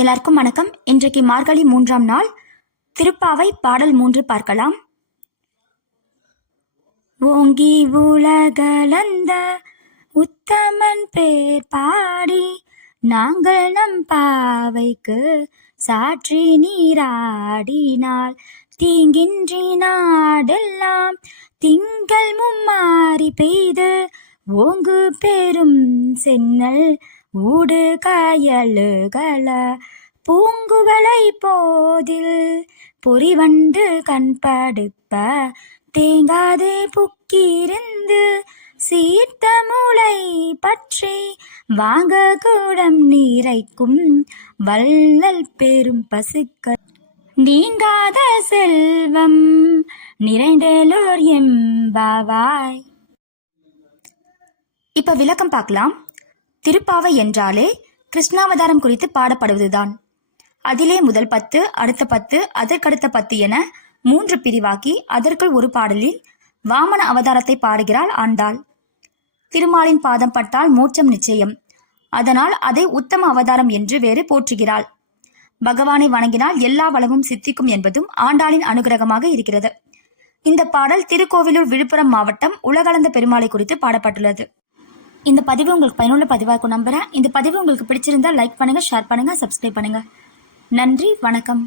எல்லாருக்கும் வணக்கம். இன்றைக்கு மார்கழி 3ஆம் நாள். திருப்பாவை பாடல் 3 பார்க்கலாம். ஓங்கி உலகளந்த உத்தமன் பேர் பாடி நாங்கள் நம் பாவைக்கு சாற்றி நீராடினால் தீங்கின்றி நாடெல்லாம் திங்கள் மும்மாறி பெய்து ஓங்கு பெரும் சென்னல் ஊடு காயலுகள பூங்குவளை போதில் பொறிவண்டு கண்படுப்ப தேங்காதே புக்கிருந்து சீர்த்த மூளை பற்றி வாங்க கூடம் நீரைக்கும் வள்ளல் பெரும் பசுக்கள் நீங்காத செல்வம் நிறைந்தலோர் எம்பாவாய். இப்ப விளக்கம் பார்க்கலாம். திருப்பாவை என்றாலே கிருஷ்ணாவதாரம் குறித்து பாடப்படுவதுதான். அதிலே முதல் 10, அடுத்த 10, அதற்கடுத்த 10 என 3 பிரிவாக்கி அதற்குள் ஒரு பாடலில் வாமன அவதாரத்தை பாடுகிறாள் ஆண்டாள். திருமாலின் பாதம் பட்டால் மோட்சம் நிச்சயம், அதனால் அதை உத்தம அவதாரம் என்று வேறு போற்றுகிறாள். பகவானை வணங்கினால் எல்லா வளமும் சித்திக்கும் என்பதும் ஆண்டாளின் அனுகிரகமாக இருக்கிறது. இந்த பாடல் திருக்கோவிலூர், விழுப்புரம் மாவட்டம் உலகளந்த பெருமாளை குறித்து பாடப்பட்டுள்ளது. இந்த பதிவு உங்களுக்கு பயனுள்ள பதிவாக இருக்கும் நம்புறேன். இந்த பதிவு உங்களுக்கு பிடிச்சிருந்தா லைக் பண்ணுங்க, ஷேர் பண்ணுங்க, சப்ஸ்கிரைப் பண்ணுங்க. நன்றி, வணக்கம்.